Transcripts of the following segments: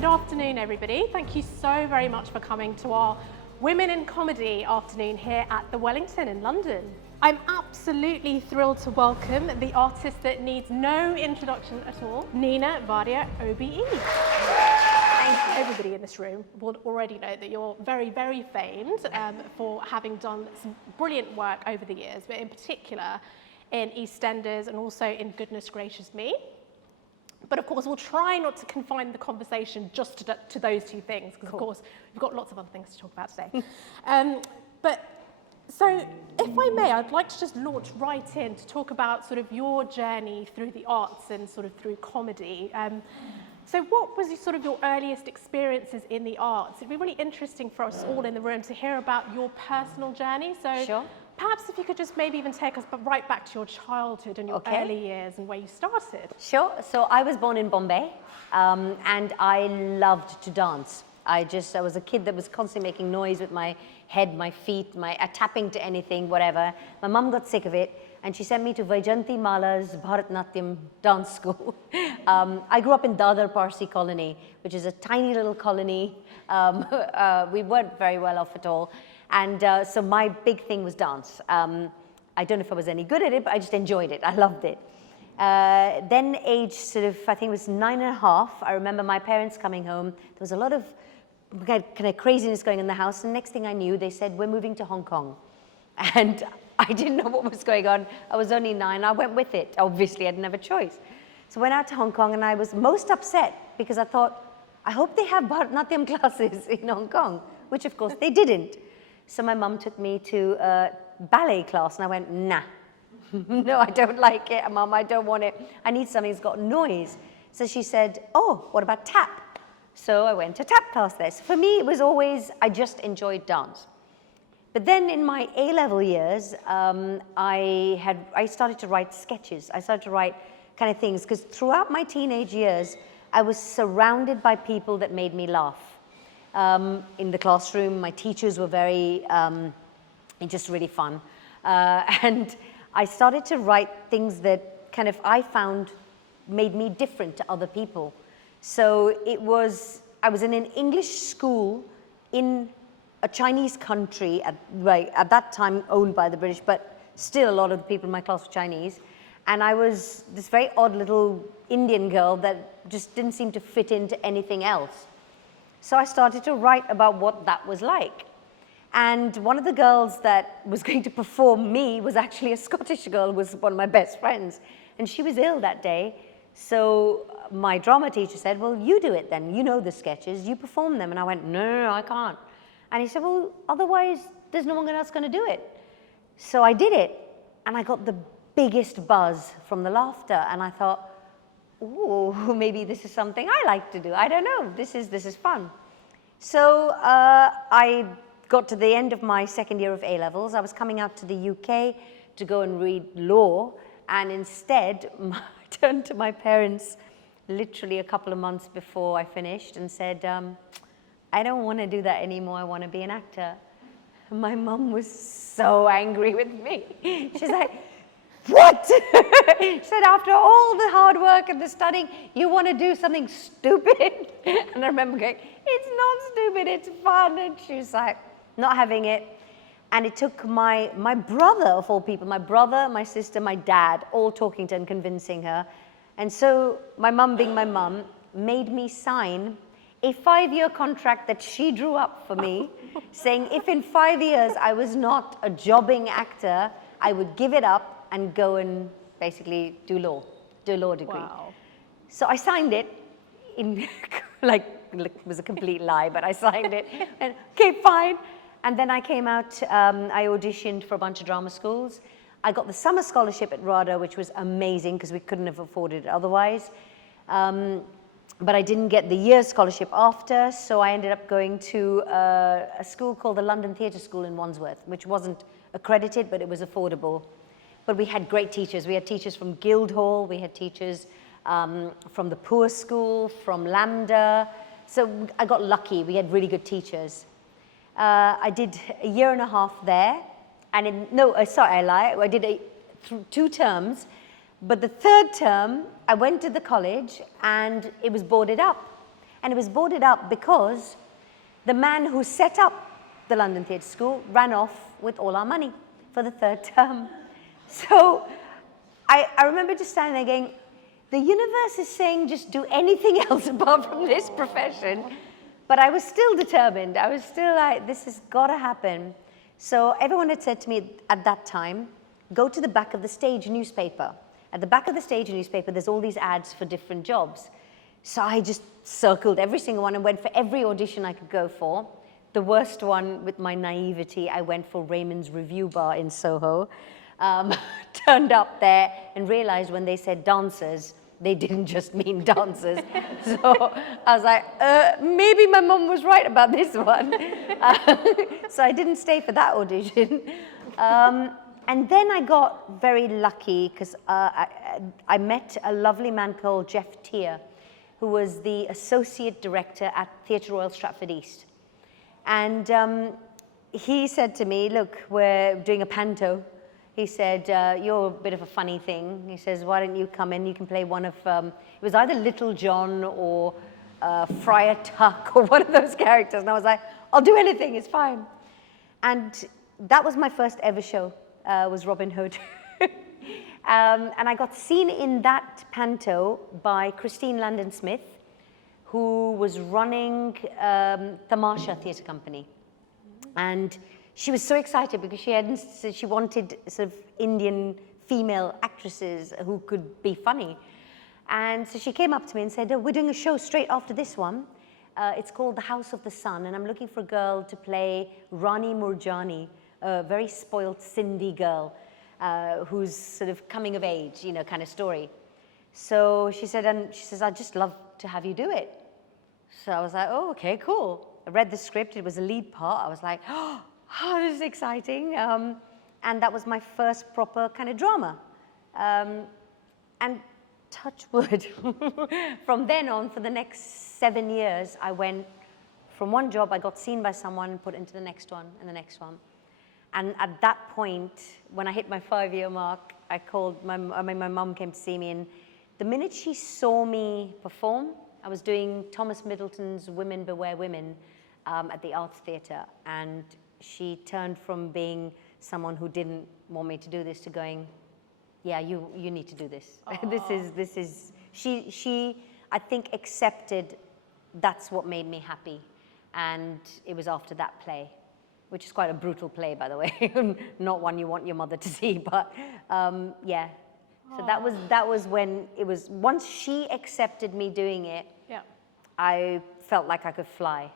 Good afternoon, everybody. Thank you so very much for coming to our Women in Comedy afternoon here at the Wellington in London. I'm absolutely thrilled to welcome the artist that needs no introduction at all, Nina Wadia, OBE. Everybody in this room will already know that you're very, very famed for having done some brilliant work over the years, but in particular in EastEnders and also in Goodness Gracious Me. But of course, we'll try not to confine the conversation just to those two things, because of course, we've got lots of other things to talk about today. So if I may, I'd like to just launch right in to talk about sort of your journey through the arts and sort of through comedy. So what was sort of your earliest experiences in the arts? It'd be really interesting for us all in the room to hear about your personal journey. So sure. Perhaps if you could just maybe even take us right back to your childhood and your early years and where you started. Sure. So I was born in Bombay and I loved to dance. I was a kid that was constantly making noise with my head, my feet, tapping to anything, whatever. My mum got sick of it and she sent me to Vaijayanti Mala's Bharatnatyam dance school. I grew up in Dadar Parsi colony, which is a tiny little colony. We weren't very well off at all. And so my big thing was dance. I don't know if I was any good at it, but I just enjoyed it. I loved it. Then age sort of, I think it was 9.5, I remember my parents coming home. There was a lot of kind of craziness going on in the house. And next thing I knew, they said, we're moving to Hong Kong. And I didn't know what was going on. I was only 9, I went with it. Obviously, I didn't have a choice. So I went out to Hong Kong and I was most upset because I thought, I hope they have Bharatnatyam classes in Hong Kong, which of course they didn't. So my mum took me to a ballet class and I went, nah, no, I don't like it, Mum, I don't want it. I need something that's got noise. So she said, oh, what about tap? So I went to tap class there. So for me, it was always, I just enjoyed dance. But then in my A-level years, I started to write sketches. I started to write kind of things, because throughout my teenage years, I was surrounded by people that made me laugh. In the classroom, my teachers were just really fun. And I started to write things that kind of I found made me different to other people. So I was in an English school in a Chinese country, at that time owned by the British, but still a lot of the people in my class were Chinese. And I was this very odd little Indian girl that just didn't seem to fit into anything else. So I started to write about what that was like. And one of the girls that was going to perform me was actually a Scottish girl, was one of my best friends. And she was ill that day. So my drama teacher said, well, you do it then. You know the sketches, you perform them. And I went, no, I can't. And he said, well, otherwise there's no one else going to do it. So I did it. And I got the biggest buzz from the laughter. And I thought, ooh, maybe this is something I like to do. I don't know, this is fun. So I got to the end of my second year of A-levels. I was coming out to the UK to go and read law, and instead I turned to my parents literally a couple of months before I finished and said, I don't want to do that anymore, I want to be an actor. And my mum was so angry with me. She's like, what? She said, after all the hard work and the studying, you want to do something stupid? And I remember going, it's not stupid, it's fun. And she was like, not having it. And it took my brother, of all people, my brother, my sister, my dad, all talking to her and convincing her. And so my mum, being my mum, made me sign a 5-year contract that she drew up for me, saying if in 5 years I was not a jobbing actor, I would give it up and go and basically do a law degree. Wow. So I signed it in, it was a complete lie, but I signed it and okay, fine. And then I came out, I auditioned for a bunch of drama schools. I got the summer scholarship at RADA, which was amazing because we couldn't have afforded it otherwise. But I didn't get the year scholarship after, so I ended up going to a school called the London Theatre School in Wandsworth, which wasn't accredited, but it was affordable. But we had great teachers. We had teachers from Guildhall, we had teachers from the Poor School, from Lambda. So I got lucky, we had really good teachers. I did a 1.5 years there, and I lie, I did 2 terms, but the 3rd term, I went to the college and it was boarded up. And it was boarded up because the man who set up the London Theatre School ran off with all our money for the 3rd term. So I remember just standing there going, the universe is saying just do anything else apart from this profession. But I was still determined. I was still like, this has got to happen. So everyone had said to me at that time, go to the back of the stage newspaper. At the back of the stage newspaper, there's all these ads for different jobs. So I just circled every single one and went for every audition I could go for. The worst one, with my naivety, I went for Raymond's Review Bar in Soho. Turned up there and realized when they said dancers, they didn't just mean dancers. So I was like, maybe my mum was right about this one. So I didn't stay for that audition. And then I got very lucky because I met a lovely man called Jeff Tier, who was the associate director at Theatre Royal Stratford East. And he said to me, look, we're doing a panto. He said, you're a bit of a funny thing. He says, why don't you come in? You can play one of, it was either Little John or Friar Tuck or one of those characters. And I was like, I'll do anything, it's fine. And that was my first ever show, was Robin Hood. And I got seen in that panto by Christine Landon Smith, who was running Tamasha Theatre Company. And she was so excited because she wanted sort of Indian female actresses who could be funny. And so she came up to me and said, oh, we're doing a show straight after this one. It's called The House of the Sun, and I'm looking for a girl to play Rani Murjani, a very spoiled Sindhi girl who's sort of coming of age, you know, kind of story. So she said, I'd just love to have you do it. So I was like, oh, okay, cool. I read the script, it was a lead part. I was like, oh, this is exciting. And that was my first proper kind of drama. And touch wood, from then on, for the next 7 years, I went from one job, I got seen by someone, put into the next one, and the next one. And at that point, when I hit my 5-year mark, I called, my mum came to see me, and the minute she saw me perform, I was doing Thomas Middleton's Women Beware Women at the Arts Theatre, and she turned from being someone who didn't want me to do this to going, yeah, you need to do this. This is, she, I think, accepted that's what made me happy. And it was after that play, which is quite a brutal play, by the way, not one you want your mother to see, but yeah. So that was when it was, once she accepted me doing it, yeah, I felt like I could fly.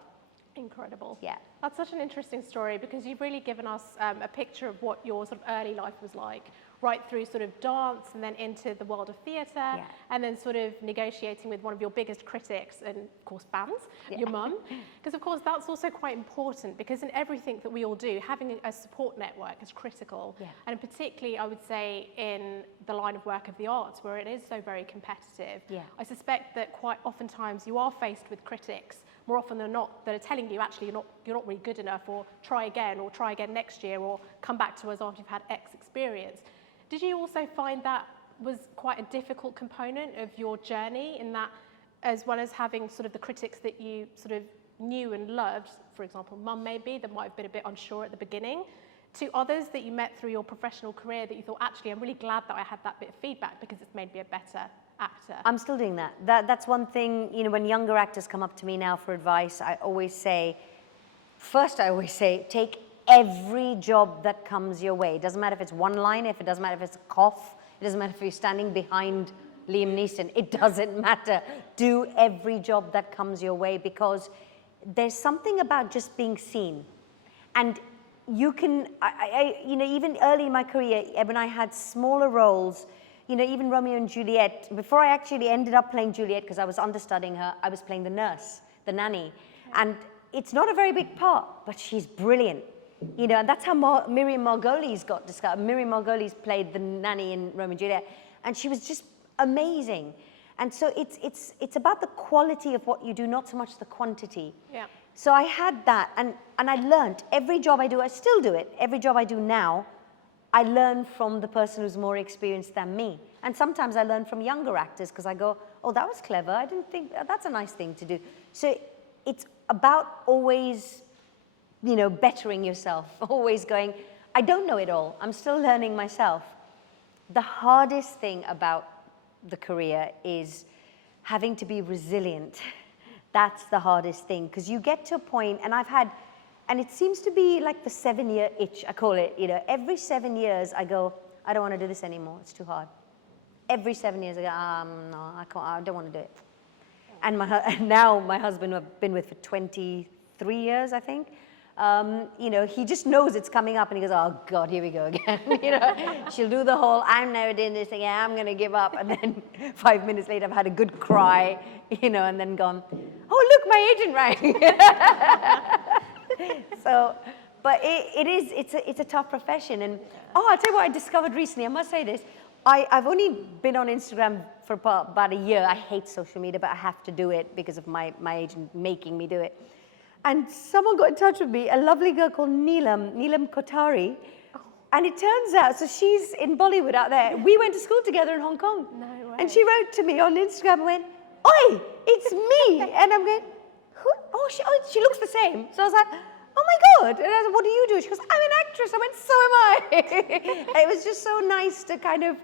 Incredible. Yeah. That's such an interesting story because you've really given us a picture of what your sort of early life was like, right through sort of dance and then into the world of theatre, yeah, and then sort of negotiating with one of your biggest critics and, of course, fans, yeah, your mum. Because, of course, that's also quite important because in everything that we all do, having a support network is critical. Yeah. And particularly, I would say, in the line of work of the arts where it is so very competitive, yeah, I suspect that quite oftentimes you are faced with critics more often than not, that are telling you actually you're not really good enough, or try again next year, or come back to us after you've had X experience. Did you also find that was quite a difficult component of your journey in that, as well as having sort of the critics that you sort of knew and loved, for example, mum maybe, that might have been a bit unsure at the beginning, to others that you met through your professional career that you thought, actually, I'm really glad that I had that bit of feedback because it's made me a better actor? I'm still doing that. That's one thing, you know, when younger actors come up to me now for advice, I always say, take every job that comes your way. It doesn't matter if it's one line, it doesn't matter if it's a cough, it doesn't matter if you're standing behind Liam Neeson, it doesn't matter. Do every job that comes your way because there's something about just being seen. And you can, you know, even early in my career, when I had smaller roles, you know, even Romeo and Juliet, before I actually ended up playing Juliet, because I was understudying her, I was playing the nurse, the nanny. Okay. And it's not a very big part, but she's brilliant. You know, and that's how Miriam Margolyes got discovered. Miriam Margolyes played the nanny in Romeo and Juliet, and she was just amazing. And so it's about the quality of what you do, not so much the quantity. Yeah. So I had that, and I learned. Every job I do, I still do it. Every job I do now, I learn from the person who's more experienced than me. And sometimes I learn from younger actors because I go, oh, that was clever. I didn't think, that's a nice thing to do. So it's about always, you know, bettering yourself, always going, I don't know it all. I'm still learning myself. The hardest thing about the career is having to be resilient. That's the hardest thing, because you get to a point, and it seems to be like the 7-year itch, I call it, you know, every 7 years I go, I don't want to do this anymore, it's too hard. Every 7 years I go, no, I can't, I don't want to do it. And now my husband, who I've been with for 23 years, I think, you know, he just knows it's coming up and he goes, oh God, here we go again. You know, she'll do the whole, I'm never doing this again, I'm going to give up. And then 5 minutes later, I've had a good cry, you know, and then gone, oh, look, my agent rang. So, but it's a tough profession. And, oh, I'll tell you what I discovered recently. I must say this. I've only been on Instagram for about a year. I hate social media, but I have to do it because of my agent making me do it. And someone got in touch with me, a lovely girl called Neelam Kothari. And it turns out, so she's in Bollywood out there. We went to school together in Hong Kong. No way. And she wrote to me on Instagram and went, oi, it's me. And I'm going, who? Oh, she looks the same. So I was like, oh my God. And I said, what do you do? She goes, I'm an actress. I went, so am I. It was just so nice to kind of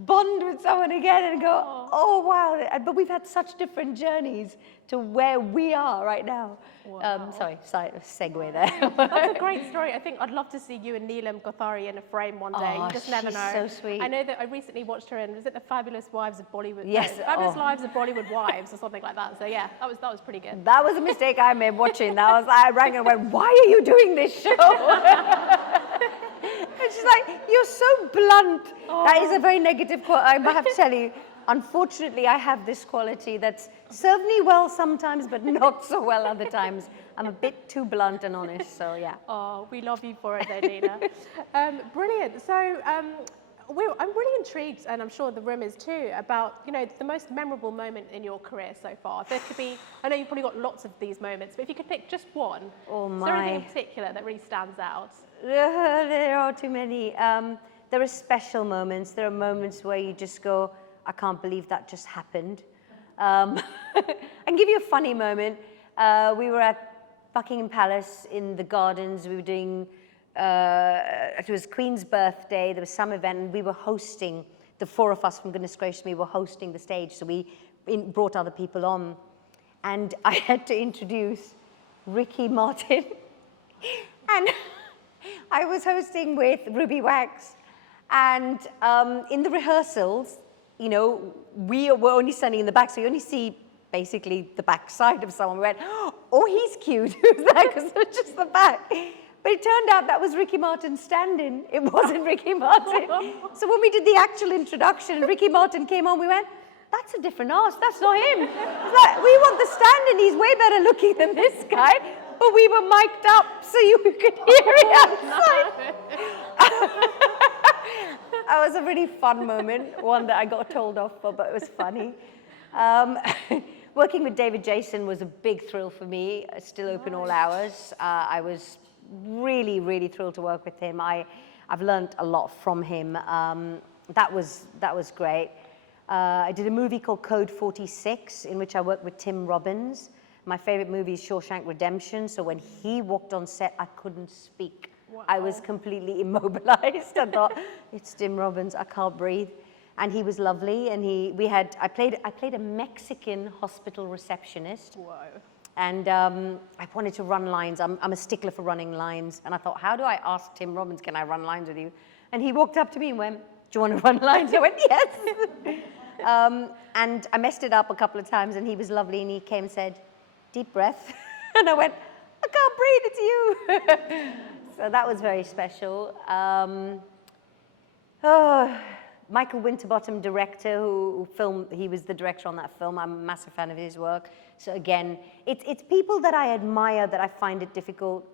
bond with someone again and go, oh wow. But we've had such different journeys to where we are right now. Wow. Sorry, segue there. That's a great story. I think I'd love to see you and Neelam Kothari in a frame one day. Oh, You just never she's know. so sweet. I know that I recently watched her in, was it The Fabulous Wives of Bollywood? Yes. No, Fabulous Lives of Bollywood Wives or something like that. So yeah, that was pretty good. That was a mistake I made watching. I rang and went, why are you doing this show? And she's like, you're so blunt. Oh. That is a very negative quote, I have to tell you. Unfortunately, I have this quality that's served me well sometimes, but not so well other times. I'm a bit too blunt and honest, so yeah. Oh, we love you for it though, Nina. Brilliant. So I'm really intrigued, and I'm sure the room is too, about, you know, the most memorable moment in your career so far. There could be, I know you've probably got lots of these moments, but if you could pick just one, is there anything in particular that really stands out? There are too many. There are special moments. There are moments where you just go, I can't believe that just happened. I can give you a funny moment. We were at Buckingham Palace in the gardens. We were doing, it was Queen's birthday. There was some event, and we were hosting, the four of us from Goodness Gracious Me were hosting the stage. So we brought other people on. And I had to introduce Ricky Martin. And I was hosting with Ruby Wax. And in the rehearsals, you know, we were only standing in the back, so you only see basically the back side of someone. We went, oh, he's cute. Who's that? Because it was just the back. But it turned out that was Ricky Martin's stand-in. It wasn't Ricky Martin. So when we did the actual introduction, Ricky Martin came on, we went, that's a different arse. That's not him. It's like, we want the stand-in. He's way better looking than this guy. But we were mic'd up so you could hear it outside. That was a really fun moment, one that I got told off for, but it was funny. Working with David Jason was a big thrill for me. It's still open all hours. I was really, really thrilled to work with him. I've learned a lot from him. That was great. I did a movie called Code 46, in which I worked with Tim Robbins. My favorite movie is Shawshank Redemption, so when he walked on set, I couldn't speak. Wow. I was completely immobilized. I thought, it's Tim Robbins, I can't breathe. And he was lovely, and I played a Mexican hospital receptionist. Whoa. And I wanted to run lines. I'm a stickler for running lines. And I thought, how do I ask Tim Robbins, can I run lines with you? And he walked up to me and went, do you want to run lines? I went, yes. And I messed it up a couple of times, and he was lovely, and he came and said, deep breath. And I went, I can't breathe, it's you. So that was very special. Michael Winterbottom, director, who filmed, he was the director on that film. I'm a massive fan of his work. So again, it's people that I admire that I find it difficult,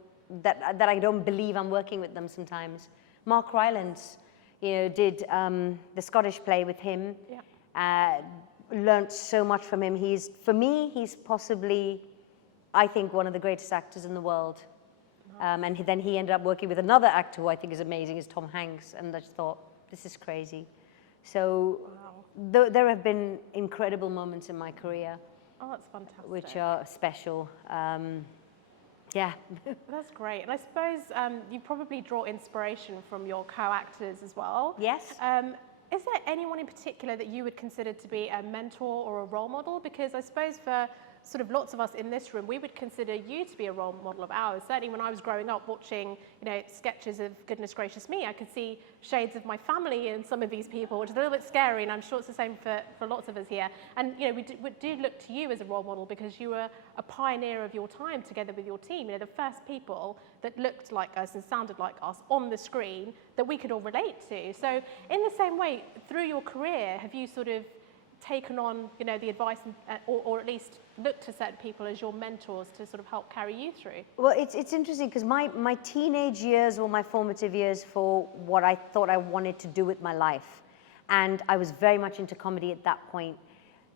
that I don't believe I'm working with them sometimes. Mark Rylance, did the Scottish play with him. Yeah. Learned so much from him. For me, he's possibly, I think, one of the greatest actors in the world. And then he ended up working with another actor who I think is amazing, is Tom Hanks. And I just thought, this is crazy. So there have been incredible moments in my career. Oh, that's fantastic. Which are special. Yeah. That's great. And I suppose you probably draw inspiration from your co-actors as well. Yes. Is there anyone in particular that you would consider to be a mentor or a role model? Because I suppose for sort of lots of us in this room, we would consider you to be a role model of ours. Certainly when I was growing up watching, sketches of Goodness Gracious Me, I could see shades of my family in some of these people, which is a little bit scary, and I'm sure it's the same for lots of us here. And, we do look to you as a role model because you were a pioneer of your time together with your team. The first people that looked like us and sounded like us on the screen that we could all relate to. So in the same way, through your career, have you sort of taken on, the advice or at least looked to certain people as your mentors to sort of help carry you through? Well, it's interesting because my teenage years were my formative years for what I thought I wanted to do with my life. And I was very much into comedy at that point.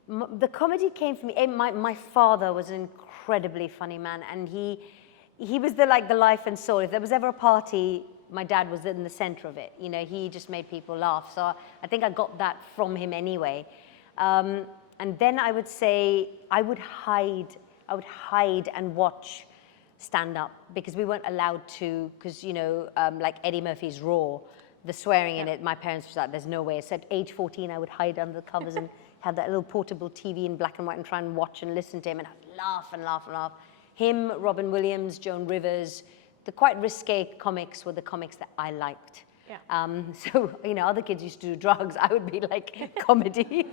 The comedy came from me. My father was an incredibly funny man, and he was the life and soul. If there was ever a party, my dad was in the center of it. He just made people laugh. So I think I got that from him anyway. And then I would say I would hide and watch stand up because we weren't allowed to, because like Eddie Murphy's Raw, the swearing in it, my parents were like, there's no way. So at age 14, I would hide under the covers and have that little portable TV in black and white and try and watch and listen to him, and I'd laugh and laugh and laugh. Him, Robin Williams, Joan Rivers, the quite risque comics were the comics that I liked. Yeah. So, other kids used to do drugs. I would be like comedy,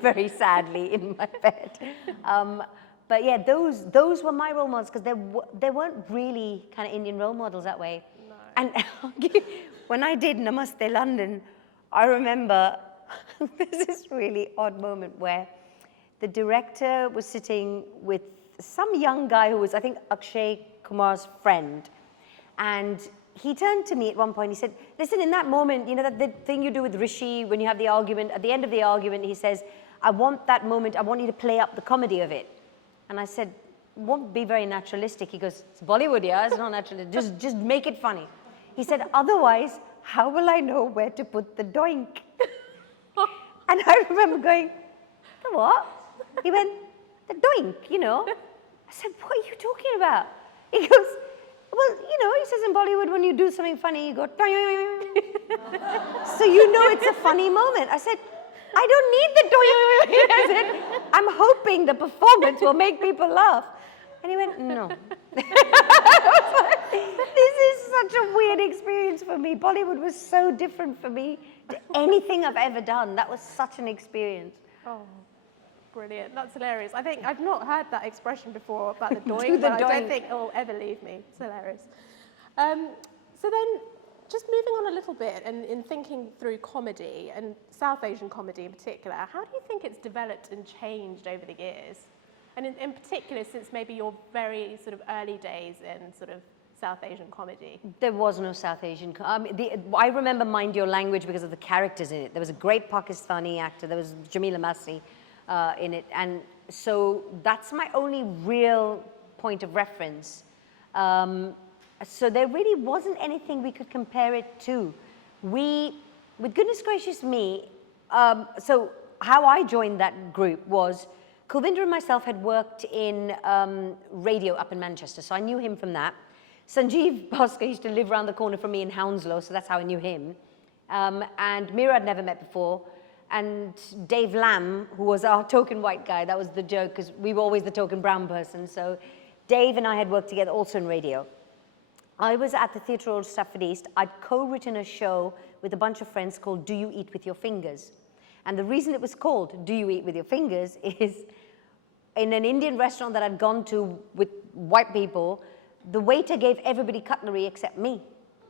very sadly in my bed. But yeah, those were my role models because they weren't really kind of Indian role models that way. No. And when I did Namaste London, I remember there's this really odd moment where the director was sitting with some young guy who was, I think, Akshay Kumar's friend. And he turned to me at one point, he said, listen, in that moment, that the thing you do with Rishi when you have the argument, at the end of the argument, he says, I want that moment, I want you to play up the comedy of it. And I said, won't be very naturalistic. He goes, it's Bollywood, yeah, it's not naturalistic, just make it funny. He said, otherwise, how will I know where to put the doink? And I remember going, the what? He went, the doink, I said, what are you talking about? He goes, well, he says in Bollywood, when you do something funny, you go, so it's a funny moment. I said, I don't need the I said, I'm hoping the performance will make people laugh. And he went, no. I was like, this is such a weird experience for me. Bollywood was so different for me to anything I've ever done. That was such an experience. Oh. Brilliant. That's hilarious. I think I've not heard that expression before about the doink, I don't think it will ever leave me. It's hilarious. So then, just moving on a little bit and in thinking through comedy and South Asian comedy in particular, how do you think it's developed and changed over the years? And in particular, since maybe your very sort of early days in sort of South Asian comedy? There was no South Asian. I remember Mind Your Language because of the characters in it. There was a great Pakistani actor. There was Jamila Masri. In it, and so that's my only real point of reference. So there really wasn't anything we could compare it to. With Goodness Gracious Me, so how I joined that group was Kulvinder and myself had worked in radio up in Manchester, so I knew him from that. Sanjeev Bhaskar used to live around the corner from me in Hounslow, so that's how I knew him. And Mira I'd never met before. And Dave Lamb, who was our token white guy, that was the joke, because we were always the token brown person. So Dave and I had worked together also in radio. I was at the Theatre Royal Stratford East. I'd co-written a show with a bunch of friends called Do You Eat With Your Fingers? And the reason it was called Do You Eat With Your Fingers is in an Indian restaurant that I'd gone to with white people, the waiter gave everybody cutlery except me.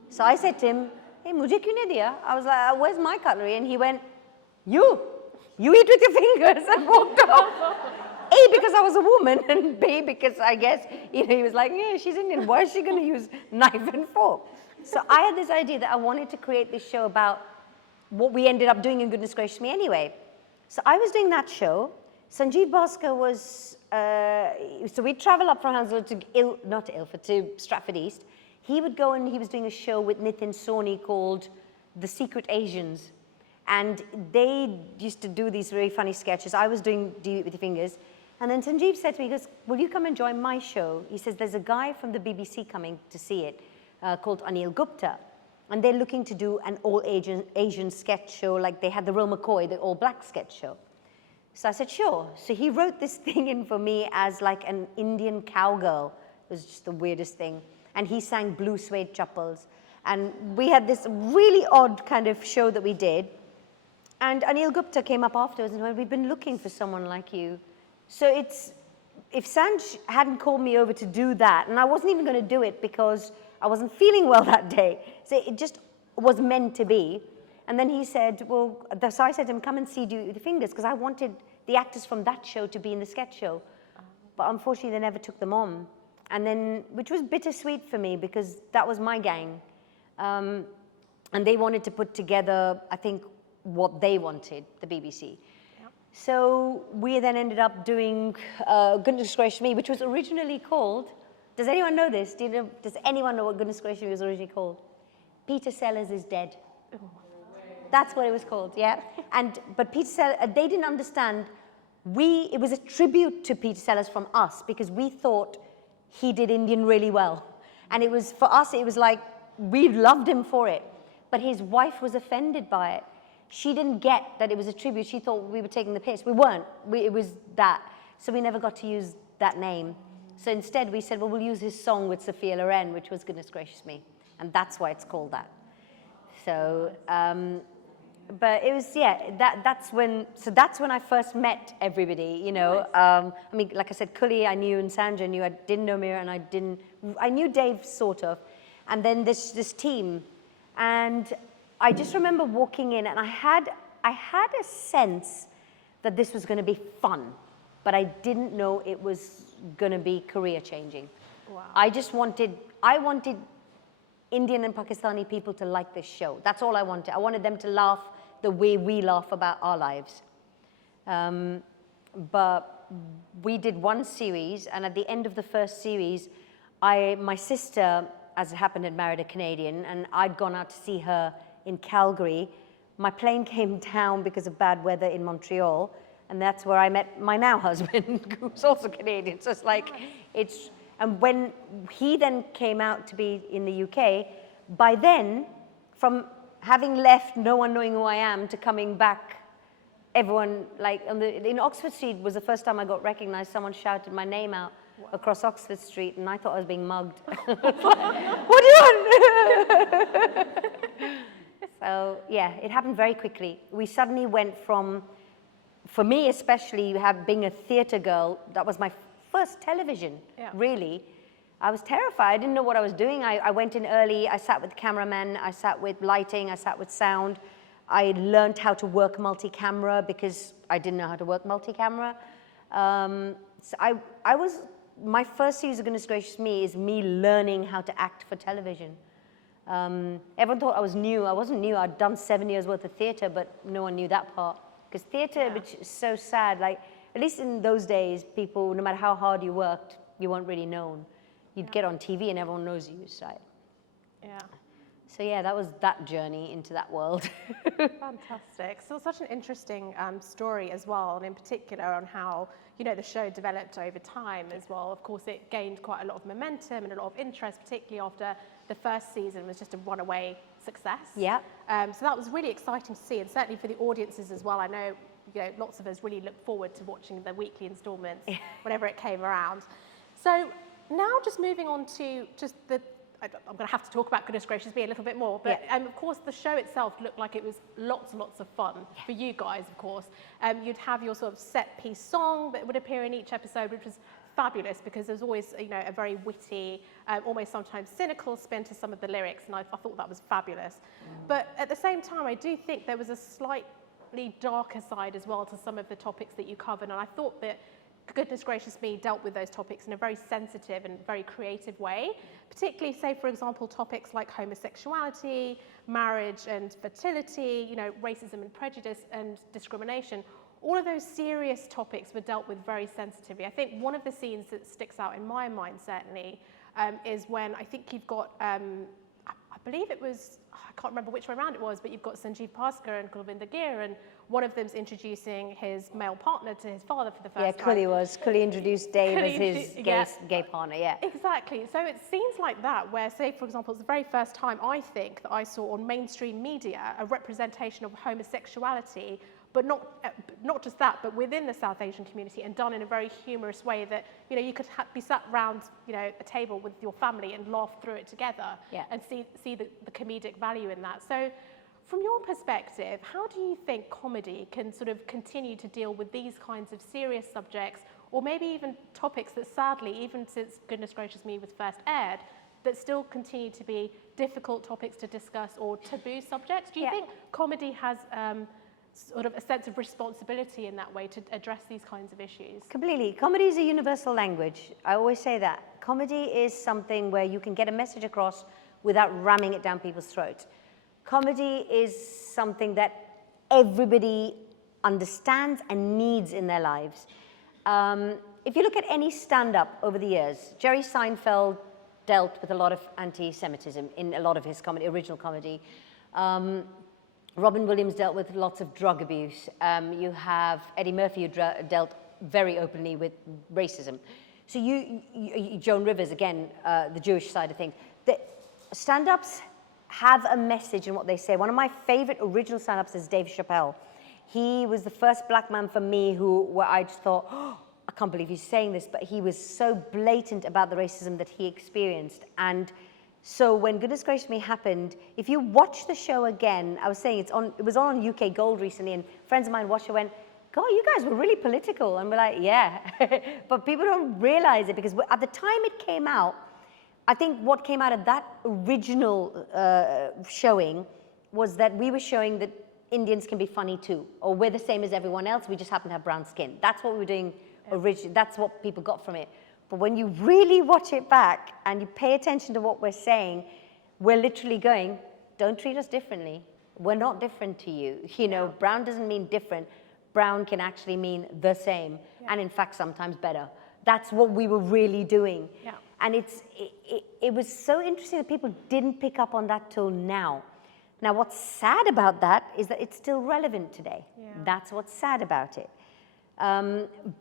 So I said to him, hey, mujhe kyun nahi diya? I was like, where's my cutlery? And he went, you eat with your fingers, and walked off. A, because I was a woman, and B, because I guess, he was like, yeah, she's Indian, why is she going to use knife and fork? So I had this idea that I wanted to create this show about what we ended up doing in Goodness Gracious Me anyway. So I was doing that show. Sanjeev Bhaskar was, so we'd travel up from Hounslow to Stratford East. He would go and he was doing a show with Nitin Sawhney called The Secret Asians. And they used to do these very funny sketches. I was doing Do You Eat With Your Fingers. And then Sanjeev said to me, he goes, will you come and join my show? He says, there's a guy from the BBC coming to see it called Anil Gupta. And they're looking to do an all-Asian sketch show like they had the Real McCoy, the all-black sketch show. So I said, sure. So he wrote this thing in for me as like an Indian cowgirl. It was just the weirdest thing. And he sang Blue Suede Chappals. And we had this really odd kind of show that we did. And Anil Gupta came up afterwards and went, we've been looking for someone like you. So if Sanj hadn't called me over to do that, and I wasn't even going to do it because I wasn't feeling well that day. So it just was meant to be. And then he said, well, so I said to him, come and see Do You Eat With Your Fingers, because I wanted the actors from that show to be in the sketch show. But unfortunately, they never took them on. And then, which was bittersweet for me, because that was my gang. And they wanted to put together, I think, what they wanted, the BBC. So we then ended up doing Goodness Gracious Me, which was originally called, does anyone know this? Does anyone know what Goodness Gracious Me was originally called? Peter Sellers is Dead. That's what it was called, yeah. But Peter Sellers, they didn't understand, it was a tribute to Peter Sellers from us, because we thought he did Indian really well. And it was, for us, it was like, we loved him for it. But his wife was offended by it. She didn't get that it was a tribute. She thought we were taking the piss. We weren't. It was that. So we never got to use that name. So instead we said, well, we'll use his song with Sophia Loren, which was Goodness Gracious Me. And that's why it's called that. So, but it was, yeah, that's when I first met everybody, you know. I mean, like I said, Kuli I knew, and Sanja knew. I didn't know Mira, and I knew Dave sort of. And then this team. And I just remember walking in, and I had a sense that this was going to be fun, but I didn't know it was going to be career changing. Wow. I wanted Indian and Pakistani people to like this show. That's all I wanted. I wanted them to laugh the way we laugh about our lives. But we did one series, and at the end of the first series, my sister, as it happened, had married a Canadian, and I'd gone out to see her in Calgary. My plane came down because of bad weather in Montreal, and that's where I met my now husband, who's also Canadian. So it's like, and when he then came out to be in the UK, by then, from having left, no one knowing who I am, to coming back, everyone, like, in Oxford Street was the first time I got recognized. Someone shouted my name out across Oxford Street, and I thought I was being mugged. What do you want? So, yeah, it happened very quickly. We suddenly went from, for me especially, being a theatre girl, that was my first television, really. I was terrified. I didn't know what I was doing. I went in early. I sat with the cameraman. I sat with lighting. I sat with sound. I learned how to work multi-camera because I didn't know how to work multi-camera. So my first series of Goodness Gracious Me is me learning how to act for television. Everyone thought I was new. I wasn't new. I'd done 7 years worth of theatre, but no one knew that part. Because theatre, which is so sad, like, at least in those days, people, no matter how hard you worked, you weren't really known. You'd get on TV and everyone knows you, right? Yeah. So yeah, that was that journey into that world. Fantastic. So such an interesting story as well, and in particular on how, you know, the show developed over time as well. Of course, it gained quite a lot of momentum and a lot of interest, particularly after the first season was just a runaway success. Yeah. So that was really exciting to see, and certainly for the audiences as well. I know, you know, lots of us really look forward to watching the weekly installments whenever it came around. So now just moving on to just I'm going to have to talk about Goodness Gracious Me a little bit more, but of course the show itself looked like it was lots and lots of fun for you guys, of course. You'd have your sort of set piece song that would appear in each episode, which was fabulous because there's always, you know, a very witty, almost sometimes cynical spin to some of the lyrics, and I thought that was fabulous. But at the same time, I do think there was a slightly darker side as well to some of the topics that you covered, and I thought that Goodness Gracious Me dealt with those topics in a very sensitive and very creative way, particularly, say, for example, topics like homosexuality, marriage and fertility, you know, racism and prejudice and discrimination. All of those serious topics were dealt with very sensitively. I think one of the scenes that sticks out in my mind, certainly, is when I think you've got, I believe it was, I can't remember which way around it was, but you've got Sanjeev Bhaskar and Kulvinder Gill, and one of them's introducing his male partner to his father for the first time. Yeah, Kuli introduced Dave as his gay partner, yeah. Exactly. So it seems like that, where, say, for example, it's the very first time I think that I saw on mainstream media a representation of homosexuality, but not just that, but within the South Asian community, and done in a very humorous way that, you know, you could be sat around, you know, a table with your family and laugh through it together, and see the comedic value in that. So from your perspective, how do you think comedy can sort of continue to deal with these kinds of serious subjects, or maybe even topics that sadly, even since Goodness Gracious Me was first aired, that still continue to be difficult topics to discuss or taboo subjects? Do you think comedy has sort of a sense of responsibility in that way to address these kinds of issues? Completely. Comedy is a universal language. I always say that. Comedy is something where you can get a message across without ramming it down people's throats. Comedy is something that everybody understands and needs in their lives. If you look at any stand-up over the years, Jerry Seinfeld dealt with a lot of anti-Semitism in a lot of his comedy, original comedy. Robin Williams dealt with lots of drug abuse. You have Eddie Murphy, who dealt very openly with racism. So Joan Rivers, again, the Jewish side of things. The stand-ups have a message in what they say. One of my favorite original stand-ups is Dave Chappelle. He was the first black man for me where I just thought, oh, I can't believe he's saying this, but he was so blatant about the racism that he experienced. And so when Goodness Gracious Me happened, if you watch the show again, I was saying it was on UK Gold recently, and friends of mine watched it and went, God, you guys were really political. And we're like, yeah. But people don't realize it, because at the time it came out, I think what came out of that original showing was that we were showing that Indians can be funny too, or we're the same as everyone else, we just happen to have brown skin. That's what we were doing originally, that's what people got from it. But when you really watch it back and you pay attention to what we're saying, we're literally going, don't treat us differently. We're not different to you. You know, brown doesn't mean different. Brown can actually mean the same, and in fact, sometimes better. That's what we were really doing. Yeah. And it was so interesting that people didn't pick up on that till now. Now, what's sad about that is that it's still relevant today. Yeah. That's what's sad about it.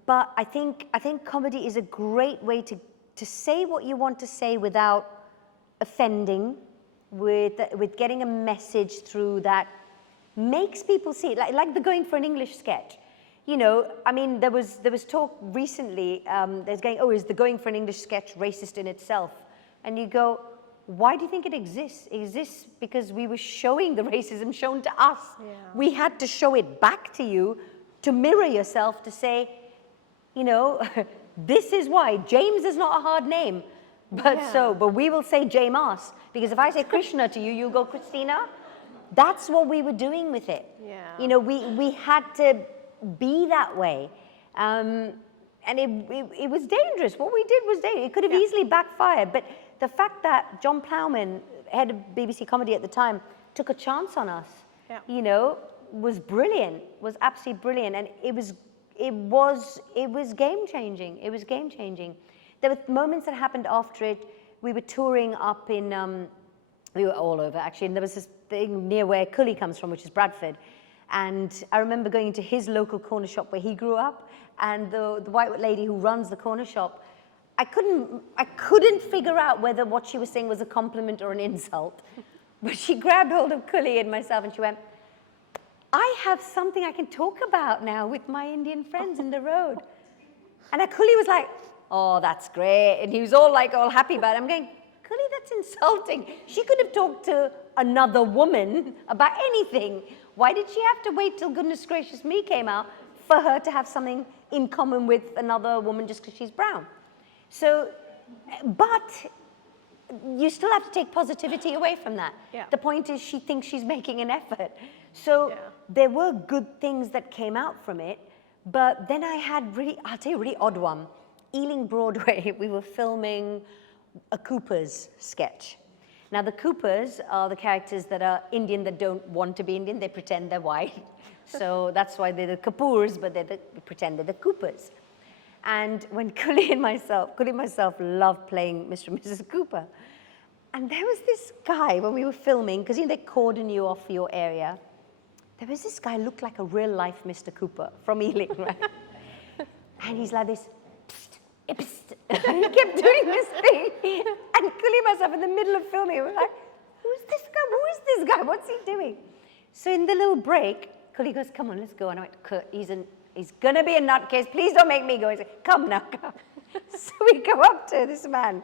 But I think comedy is a great way to say what you want to say without offending, with getting a message through that makes people see it, like the Going for an English sketch. You know, I mean, there was talk recently, there's going, oh, is the Going for an English sketch racist in itself? And you go, why do you think it exists? It exists because we were showing the racism shown to us. Yeah. We had to show it back to you to mirror yourself, to say, you know, this is why. James is not a hard name, but we will say James, because if I say Krishna to you, you'll go Christina. That's what we were doing with it. Yeah. You know, we had to be that way. And it was dangerous. What we did was dangerous. It could have easily backfired. But the fact that John Plowman, head of BBC Comedy at the time, took a chance on us, you know, was brilliant, was absolutely brilliant. And it was game-changing. It was game-changing. There were moments that happened after it. We were touring up in, we were all over, actually. And there was this thing near where Kuli comes from, which is Bradford. And I remember going to his local corner shop where he grew up, and the white lady who runs the corner shop, I couldn't figure out whether what she was saying was a compliment or an insult. But she grabbed hold of Kuli and myself and she went, I have something I can talk about now with my Indian friends in the road. And Kuli was like, oh, that's great. And he was all happy about it. I'm going, Kuli, that's insulting. She could have talked to another woman about anything. Why did she have to wait till Goodness Gracious Me came out for her to have something in common with another woman just because she's brown? So, but you still have to take positivity away from that. Yeah. The point is she thinks she's making an effort. So there were good things that came out from it, but then I had I'll tell you a really odd one. Ealing Broadway, we were filming a Cooper's sketch. Now the Coopers are the characters that are Indian that don't want to be Indian, they pretend they're white. So that's why they're the Kapoors, but they pretend they're the Coopers. And when Kuli and myself loved playing Mr. and Mrs. Cooper. And there was this guy when we were filming, because they cordon you off your area. There was this guy looked like a real life Mr. Cooper from Ealing, right? And he's like this, psst, psst. And he kept doing this thing. And Kuli myself in the middle of filming, we're like, who's this guy? Who is this guy? What's he doing? So in the little break, Kuli goes, come on, let's go. And I went, Kurt, he's going to be a nutcase. Please don't make me go. He said, come now, come. So we go up to this man.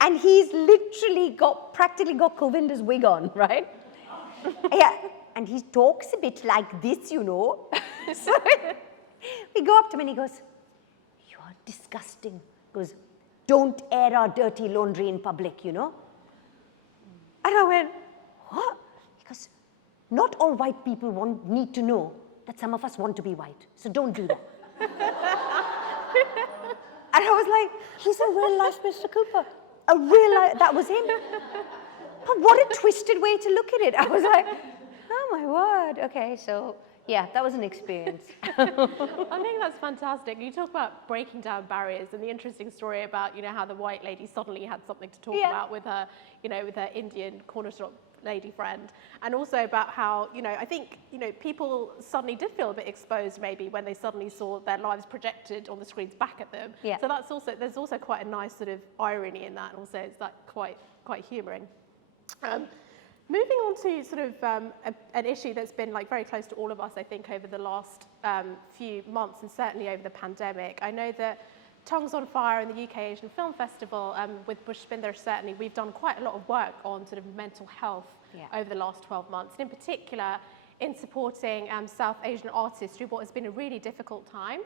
And he's literally practically got Kulvinder's wig on, right? Yeah. And he talks a bit like this, So we go up to him and he goes, you are disgusting. He goes, don't air our dirty laundry in public, And I went, what? He goes, not all white people need to know that some of us want to be white. So don't do that. And I was like, he's a real life Mr. Cooper. A real life, that was him. But what a twisted way to look at it. I was like, oh my word. Okay, so yeah, that was an experience. I think that's fantastic. You talk about breaking down barriers and the interesting story about, how the white lady suddenly had something to talk about with her, with her Indian corner shop lady friend. And also about how, I think, people suddenly did feel a bit exposed maybe when they suddenly saw their lives projected on the screens back at them. Yeah. So there's also quite a nice sort of irony in that. And also it's like quite humouring. Moving on to sort of an issue that's been like very close to all of us, I think, over the last few months and certainly over the pandemic. I know that Tongues on Fire and the UK Asian Film Festival with Pushpinder, certainly we've done quite a lot of work on sort of mental health over the last 12 months, and in particular in supporting South Asian artists through what has been a really difficult time.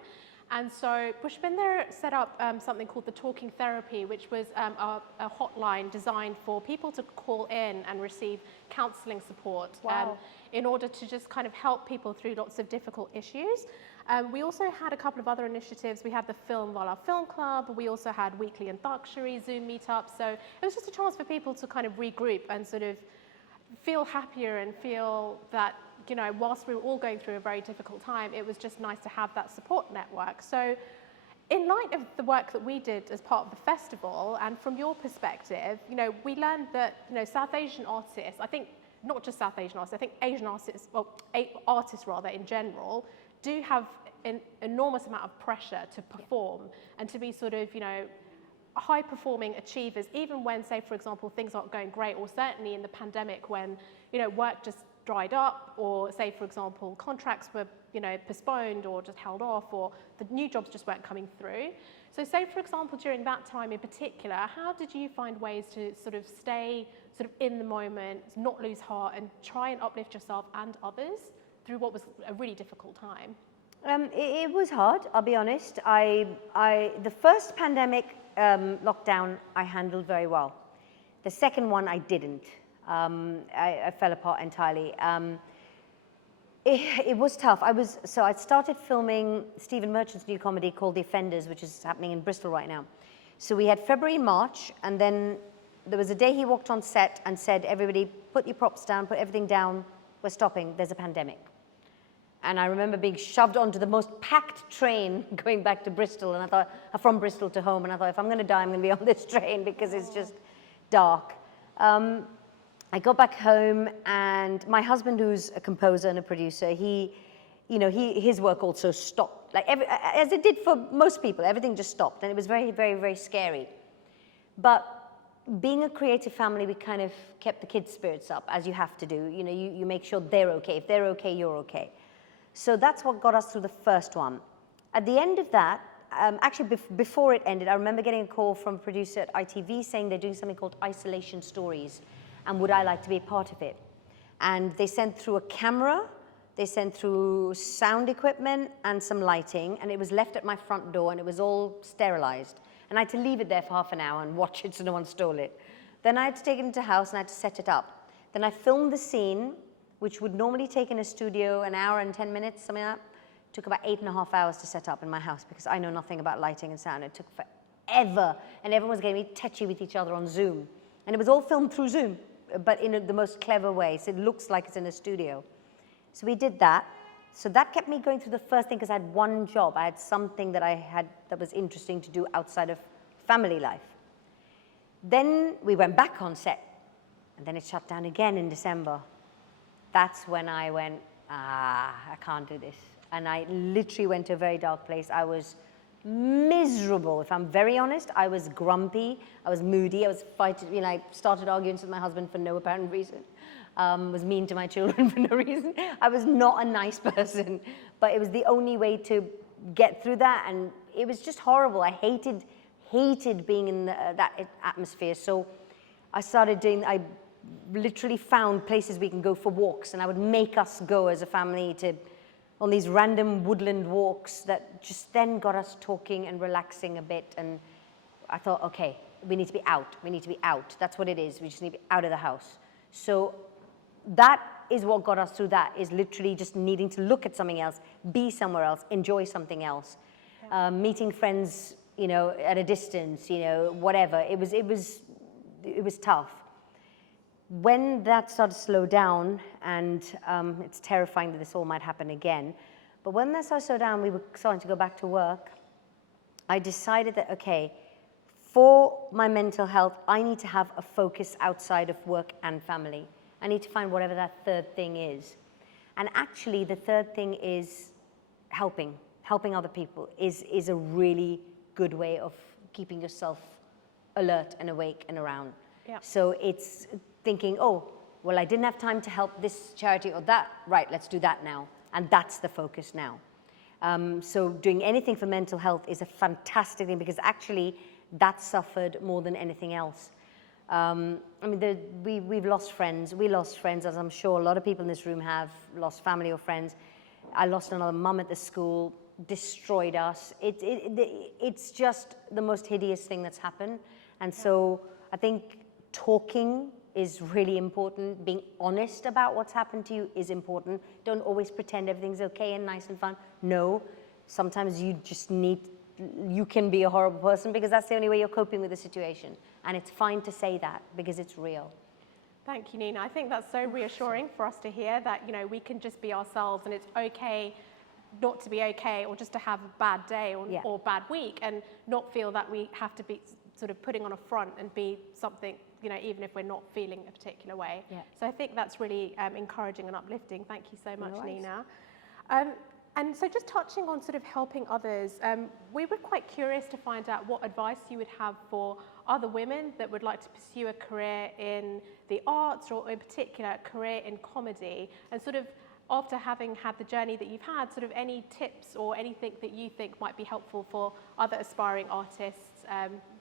And so Pushpinder set up something called the Talking Therapy, which was a hotline designed for people to call in and receive counselling support in order to just kind of help people through lots of difficult issues. We also had a couple of other initiatives. We had the Film Wala Film Club. We also had weekly Antakshari Zoom meetups. So it was just a chance for people to kind of regroup and sort of feel happier and feel that, whilst we were all going through a very difficult time, it was just nice to have that support network. So in light of the work that we did as part of the festival, and from your perspective, we learned that, South Asian artists, I think not just South Asian artists, I think Asian artists, artists rather in general, do have an enormous amount of pressure to perform and to be sort of, high-performing achievers, even when, say, for example, things aren't going great, or certainly in the pandemic when, work just dried up, or say, for example, contracts were, postponed or just held off, or the new jobs just weren't coming through. So say, for example, during that time in particular, how did you find ways to sort of stay sort of in the moment, not lose heart, and try and uplift yourself and others through what was a really difficult time? It was hard, I'll be honest. The first pandemic lockdown I handled very well. The second one I didn't. I fell apart entirely. It was tough. I started filming Stephen Merchant's new comedy called The Offenders, which is happening in Bristol right now. So we had February and March, and then there was a day he walked on set and said, everybody put your props down, put everything down, we're stopping, there's a pandemic. And I remember being shoved onto the most packed train going back to Bristol, and I thought, from Bristol to home, and I thought, if I'm going to die, I'm going to be on this train because it's just dark. I got back home, and my husband, who's a composer and a producer, his work also stopped. Like as it did for most people, everything just stopped, and it was very, very, very scary. But being a creative family, we kind of kept the kids' spirits up, as you have to do. You make sure they're okay. If they're okay, you're okay. So that's what got us through the first one. At the end of that, actually before it ended, I remember getting a call from a producer at ITV saying they're doing something called Isolation Stories, and would I like to be a part of it? And they sent through a camera, they sent through sound equipment and some lighting, and it was left at my front door, and it was all sterilized. And I had to leave it there for half an hour and watch it so no one stole it. Then I had to take it into the house and I had to set it up. Then I filmed the scene, which would normally take in a studio an hour and 10 minutes, something like that. It took about 8.5 hours to set up in my house because I know nothing about lighting and sound. It took forever, and everyone was getting touchy with each other on Zoom. And it was all filmed through Zoom, but in the most clever way, so it looks like it's in a studio. So we did that. So that kept me going through the first thing because I had one job. I had something that that was interesting to do outside of family life. Then we went back on set And then it shut down again in December. That's when I went, I can't do this. And I literally went to a very dark place. I was miserable, if I'm very honest. I was grumpy, I was moody, I was fighting, you know, I started arguing with my husband for no apparent reason. Was mean to my children for no reason. I was not a nice person, but it was the only way to get through that, and it was just horrible. I hated being in that atmosphere. So I started doing, I literally found places we can go for walks, and I would make us go as a family on these random woodland walks that just then got us talking and relaxing a bit. And I thought, okay, we need to be out. We need to be out. That's what it is. We just need to be out of the house. So that is what got us through that, is literally just needing to look at something else, be somewhere else, enjoy something else. Yeah. Meeting friends, you know, at a distance, you know, whatever. It was tough. When that started to slow down, and it's terrifying that this all might happen again, but when that started to slow down, we were starting to go back to work, I decided that, okay, for my mental health, I need to have a focus outside of work and family. I need to find whatever that third thing is. And actually, the third thing is helping other people is a really good way of keeping yourself alert and awake and around. Yeah. So it's thinking, oh, well, I didn't have time to help this charity or that, right, let's do that now. And that's the focus now. So doing anything for mental health is a fantastic thing, because actually that suffered more than anything else. I mean, we've lost friends. We lost friends, as I'm sure a lot of people in this room have lost family or friends. I lost another mum at the school, destroyed us. It's just the most hideous thing that's happened. And so I think talking is really important. Being honest about what's happened to you is important. Don't always pretend everything's okay and nice and fun. No, sometimes you just you can be a horrible person, because that's the only way you're coping with the situation. And it's fine to say that, because it's real. Thank you, Nina. I think that's so reassuring for us to hear that, you know, we can just be ourselves, and it's okay not to be okay, or just to have a bad day or bad week, and not feel that we have to be sort of putting on a front and be something, you know, even if we're not feeling a particular way. Yeah. So I think that's really encouraging and uplifting. Thank you so much, Nina. And so just touching on sort of helping others, we were quite curious to find out what advice you would have for other women that would like to pursue a career in the arts, or in particular a career in comedy, and sort of after having had the journey that you've had, sort of any tips or anything that you think might be helpful for other aspiring artists.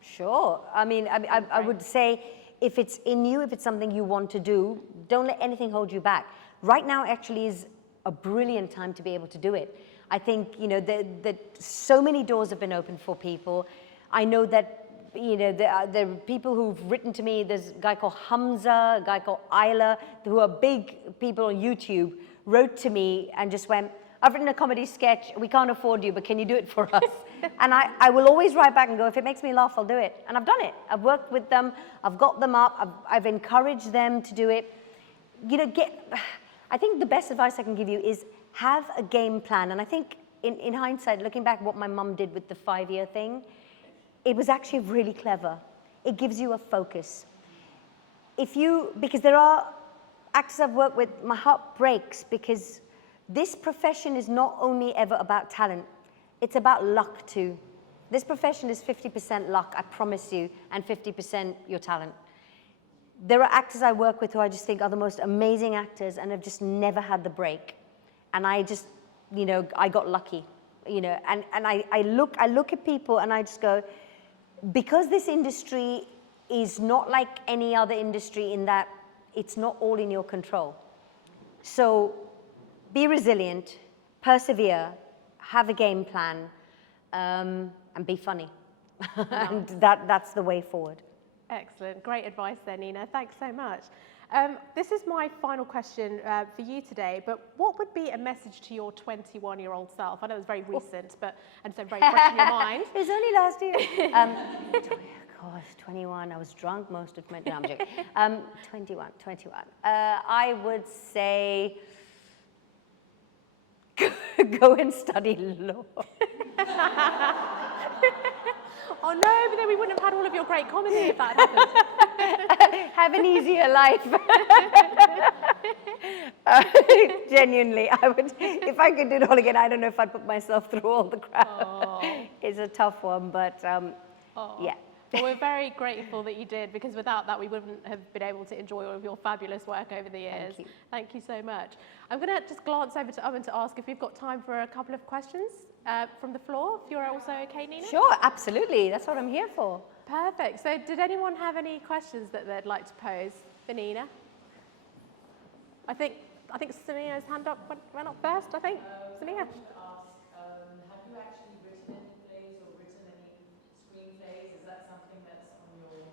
Sure. I mean, I would say, if it's in you, if it's something you want to do, don't let anything hold you back. Right now actually is a brilliant time to be able to do it. I think, you know, that so many doors have been opened for people. I know that, you know, there are people who've written to me. There's a guy called Hamza, a guy called Isla, who are big people on YouTube, wrote to me and just went, I've written a comedy sketch, we can't afford you, but can you do it for us? And I will always write back and go, if it makes me laugh, I'll do it. And I've done it. I've worked with them, I've got them up, I've encouraged them to do it. You know, I think the best advice I can give you is have a game plan. And I think in hindsight, looking back what my mum did with the 5-year thing, it was actually really clever. It gives you a focus. Because there are actors I've worked with, my heart breaks, because this profession is not only ever about talent, it's about luck too. This profession is 50% luck, I promise you, and 50% your talent. There are actors I work with who I just think are the most amazing actors and have just never had the break. And I just, you know, I got lucky, you know, and I look at people and I just go, because this industry is not like any other industry in that it's not all in your control. So be resilient, persevere, have a game plan, and be funny. And that's the way forward. Excellent. Great advice there, Nina. Thanks so much. This is my final question for you today, but what would be a message to your 21-year-old self? I know it's very recent, and so very fresh in your mind. It was only last year. Gosh, 21. I was drunk most of my... No, I'm joking. 21. I would say go and study law. Oh no, but then we wouldn't have had all of your great comedy if that happened. Have an easier life. Genuinely, I would, if I could do it all again, I don't know if I'd put myself through all the crap. Oh. It's a tough one, but yeah. Well, we're very grateful that you did, because without that we wouldn't have been able to enjoy all of your fabulous work over the years. Thank you. Thank you so much. I'm going to just glance over to Owen to ask if we've got time for a couple of questions from the floor, if you're also okay, Nina? Sure, absolutely. That's what I'm here for. Perfect. So did anyone have any questions that they'd like to pose for Nina? I think Sania's hand up went up first, I think. Sania? Have you actually written any plays or written any screenplays? Is that something that's on your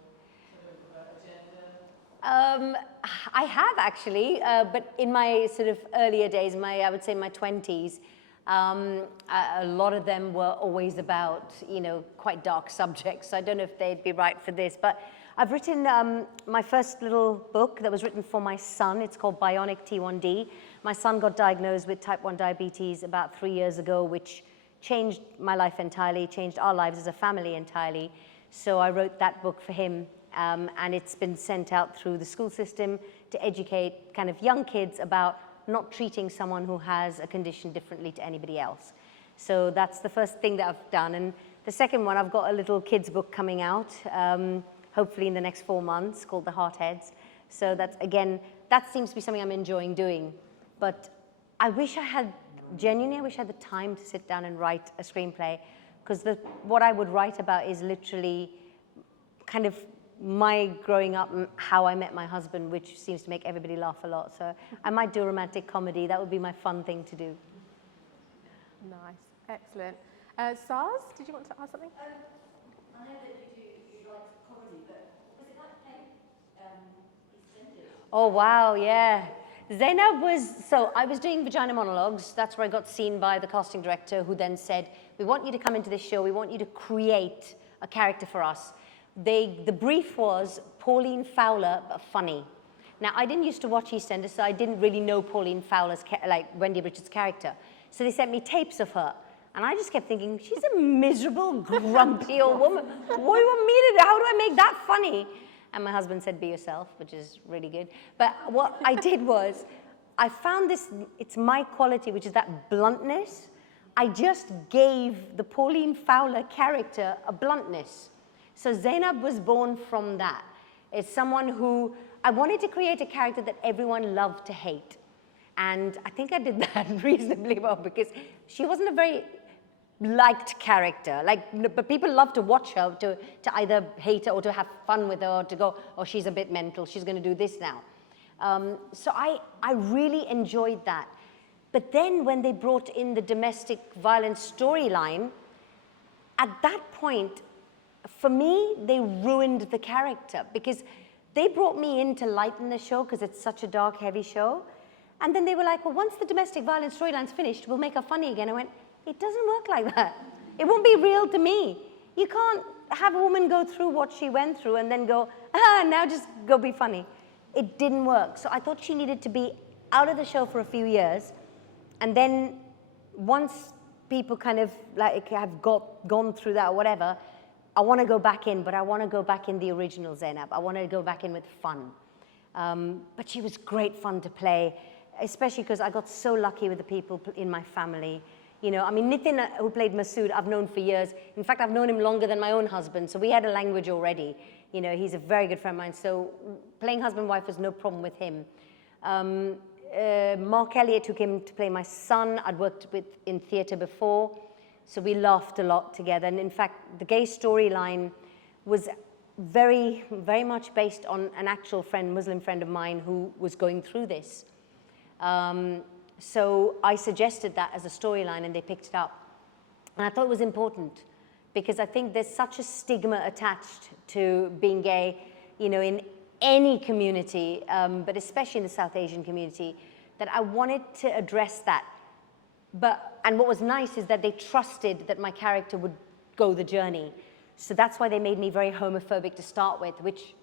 sort of agenda? I have actually, but in my sort of earlier days, I would say my 20s, a lot of them were always about, quite dark subjects. So I don't know if they'd be right for this, but I've written my first little book that was written for my son. It's called Bionic T1D. My son got diagnosed with type 1 diabetes about 3 years ago, which changed my life entirely, changed our lives as a family entirely. So I wrote that book for him, and it's been sent out through the school system to educate kind of young kids about not treating someone who has a condition differently to anybody else. So that's the first thing that I've done. And the second one, I've got a little kids book coming out, hopefully in the next 4 months, called The Heartheads. So that's, again, that seems to be something I'm enjoying doing. But I wish I had the time to sit down and write a screenplay, because what I would write about is literally kind of my growing up and how I met my husband, which seems to make everybody laugh a lot. So I might do a romantic comedy. That would be my fun thing to do. Nice. Excellent. Sars, did you want to ask something? I know that you like comedy, but was it that play, EastEnders? Oh, wow, yeah. Zainab so I was doing Vagina Monologues. That's where I got seen by the casting director, who then said, we want you to come into this show. We want you to create a character for us. The brief was Pauline Fowler, but funny. Now, I didn't used to watch EastEnders, so I didn't really know Pauline Fowler's, like Wendy Richards' character. So they sent me tapes of her. And I just kept thinking, she's a miserable, grumpy old woman. What do you want me to do? How do I make that funny? And my husband said, be yourself, which is really good. But what I did was, I found this, it's my quality, which is that bluntness. I just gave the Pauline Fowler character a bluntness. So Zainab was born from that. It's someone who, I wanted to create a character that everyone loved to hate. And I think I did that reasonably well, because she wasn't a very liked character. But people love to watch her, to either hate her or to have fun with her, or to go, oh, she's a bit mental, she's going to do this now. So I really enjoyed that. But then when they brought in the domestic violence storyline, at that point, for me, they ruined the character, because they brought me in to lighten the show, because it's such a dark, heavy show. And then they were like, well, once the domestic violence storyline's finished, we'll make her funny again. I went, it doesn't work like that. It won't be real to me. You can't have a woman go through what she went through and then go, now just go be funny. It didn't work. So I thought she needed to be out of the show for a few years. And then once people kind of like have gone through that or whatever, I want to go back in, but I want to go back in the original Zainab. I want to go back in with fun. But she was great fun to play, especially because I got so lucky with the people in my family. I mean, Nitin, who played Masood, I've known for years. In fact, I've known him longer than my own husband, so we had a language already. He's a very good friend of mine, so playing husband-wife was no problem with him. Mark Elliott, who came to play my son, I'd worked with in theatre before, so we laughed a lot together. And in fact, the gay storyline was very, very much based on an actual friend, Muslim friend of mine, who was going through this. So I suggested that as a storyline, and they picked it up. And I thought it was important, because I think there's such a stigma attached to being gay, in any community, but especially in the South Asian community, that I wanted to address that. And what was nice is that they trusted that my character would go the journey. So that's why they made me very homophobic to start with, which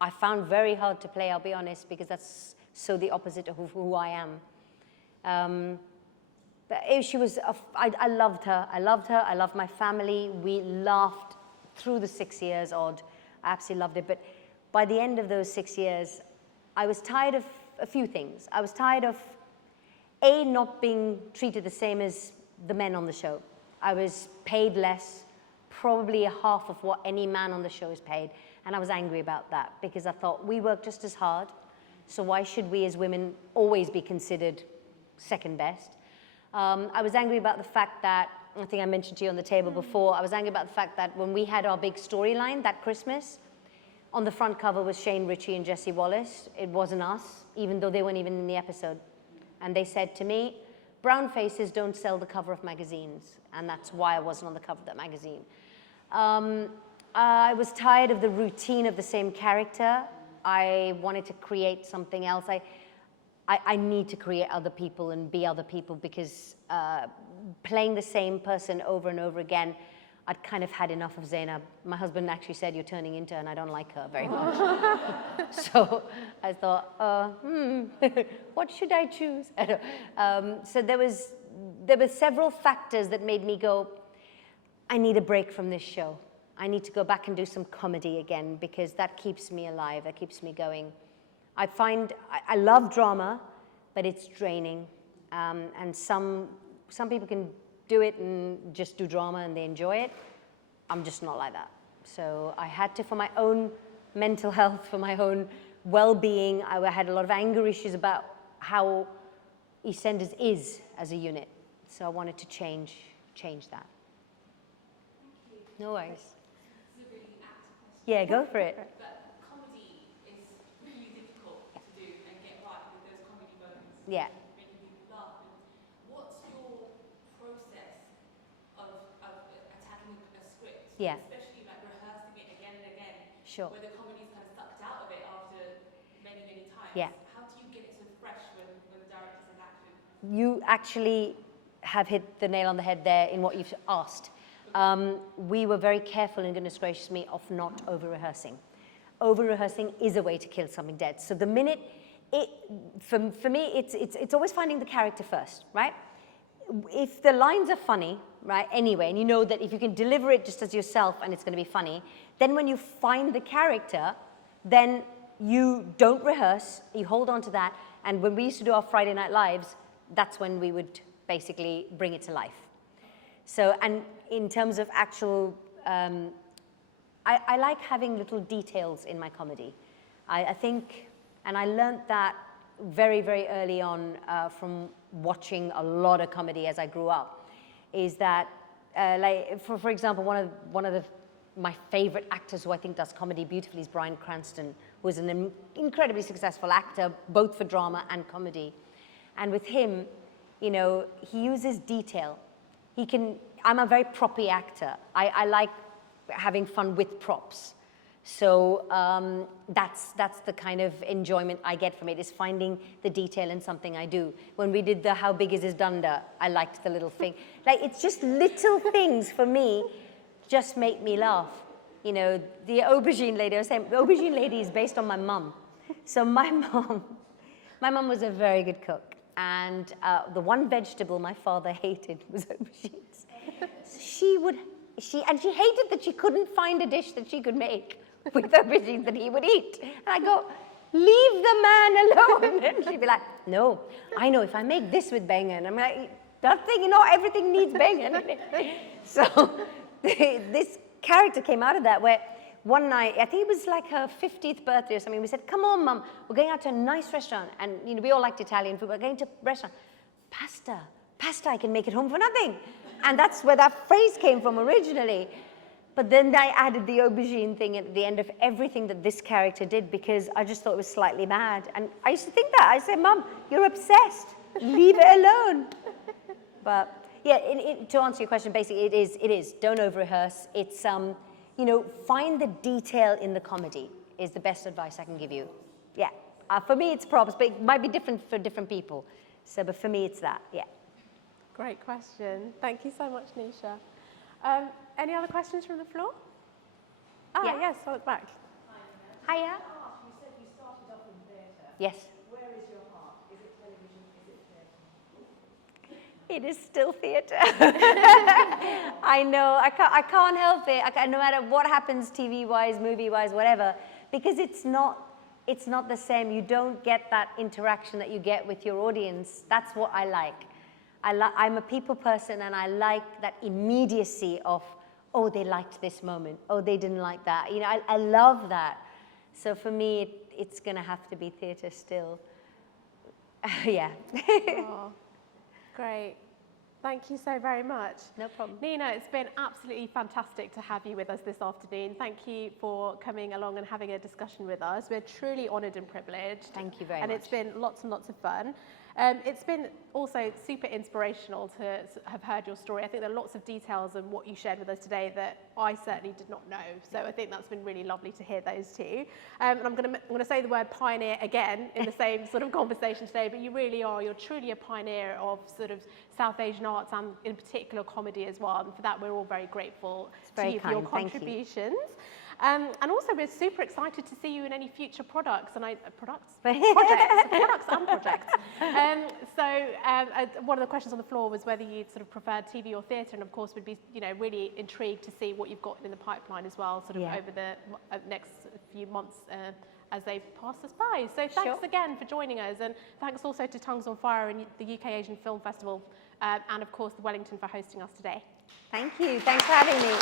I found very hard to play, I'll be honest, because that's so the opposite of who I am. But she was, I loved her. I loved her. I loved my family. We laughed through the 6 years odd. I absolutely loved it. But by the end of those 6 years, I was tired of a few things. I was tired of, A, not being treated the same as the men on the show. I was paid less, probably half of what any man on the show is paid. And I was angry about that because I thought we work just as hard. So why should we as women always be considered second best? I was angry about the fact that, I think I mentioned to you on the table before, I was angry about the fact that when we had our big storyline that Christmas, on the front cover was Shane Ritchie and Jesse Wallace. It wasn't us, even though they weren't even in the episode. And they said to me, brown faces don't sell the cover of magazines. And that's why I wasn't on the cover of that magazine. I was tired of the routine of the same character. I wanted to create something else. I need to create other people and be other people because playing the same person over and over again, I'd kind of had enough of Zainab. My husband actually said, you're turning into her, and I don't like her very much. So I thought, what should I choose? So there were several factors that made me go, I need a break from this show. I need to go back and do some comedy again because that keeps me alive, that keeps me going. I find, I love drama, but it's draining. And some people can do it and just do drama and they enjoy it. I'm just not like that. So I had to, for my own mental health, for my own well-being, I had a lot of anger issues about how EastEnders is as a unit. So I wanted to change that. No worries. It's a really active question. Yeah, go for it. But comedy is really difficult to do and get right with those comedy moments. Yeah. Making people laugh. And what's your process of attacking a script? Yeah. Especially like rehearsing it again and again. Sure. Where the comedy's kind of sucked out of it after many, many times. Yeah. How do you get it so fresh when the director's in action? You actually have hit the nail on the head there in what you've asked. We were very careful, in goodness gracious me, of not over-rehearsing. Over-rehearsing is a way to kill something dead. So the minute, for me, it's always finding the character first, right? If the lines are funny, right, anyway, and you know that if you can deliver it just as yourself and it's going to be funny, then when you find the character, then you don't rehearse, you hold on to that, and when we used to do our Friday Night Lives, that's when we would basically bring it to life. So, and in terms of actual, I like having little details in my comedy. I think, and I learned that very, very early on from watching a lot of comedy as I grew up, is that, like, for example, one of my favorite actors who I think does comedy beautifully is Bryan Cranston, who is an incredibly successful actor, both for drama and comedy. And with him, you know, he uses detail. I'm a very proppy actor. I like having fun with props. So that's the kind of enjoyment I get from it, is finding the detail in something I do. When we did the How Big Is His Dunda, I liked the little thing. Like, it's just little things for me just make me laugh. You know, the aubergine lady, I was saying, the aubergine lady is based on my mum. So my mum was a very good cook. And the one vegetable my father hated was aubergines. She hated that she couldn't find a dish that she could make with aubergines that he would eat. And I go, leave the man alone. And she'd be like, no, I know if I make this with bengan. I'm like, that thing, you know, everything needs bengan. So this character came out of that where one night, I think it was like her 50th birthday or something, we said, come on, Mum, we're going out to a nice restaurant. And, you know, we all liked Italian food. We're going to a restaurant. Pasta, I can make it home for nothing. And that's where that phrase came from originally. But then I added the aubergine thing at the end of everything that this character did because I just thought it was slightly mad. And I used to think that. I said, Mum, you're obsessed. Leave it alone. But, yeah, to answer your question, basically, it is. Don't over-rehearse. It's, you know, find the detail in the comedy is the best advice I can give you. Yeah. For me, it's props, but it might be different for different people. So, but for me, it's that, yeah. Great question. Thank you so much, Nisha. Any other questions from the floor? Yeah. Yes, on the back. Hiya. You said you started off in theatre. Yes. Where is your heart? Is it television? Is it theatre? It is still theatre. I know, I can't help it. No matter what happens TV-wise, movie-wise, whatever, because it's not the same. You don't get that interaction that you get with your audience. That's what I like. I'm a people person, and I like that immediacy of, oh, they liked this moment. Oh, they didn't like that. You know, I love that. So for me, it's going to have to be theatre still. Yeah. Oh, great. Thank you so very much. No problem. Nina, it's been absolutely fantastic to have you with us this afternoon. Thank you for coming along and having a discussion with us. We're truly honoured and privileged. Thank you very much. And it's been lots and lots of fun. It's been also super inspirational to have heard your story. I think there are lots of details in what you shared with us today that I certainly did not know. So I think that's been really lovely to hear those too. And I'm going to say the word pioneer again in the same sort of conversation today, but you really are. You're truly a pioneer of sort of South Asian arts and in particular comedy as well. And for that, we're all very grateful to you for your contributions. And also, we're super excited to see you in any future products and projects. One of the questions on the floor was whether you sort of preferred TV or theatre, and of course, would be really intrigued to see what you've got in the pipeline as well, sort of over the next few months as they pass us by. So thanks again for joining us, and thanks also to Tongues on Fire and the UK Asian Film Festival, and of course the Wellington for hosting us today. Thank you. Thanks for having me.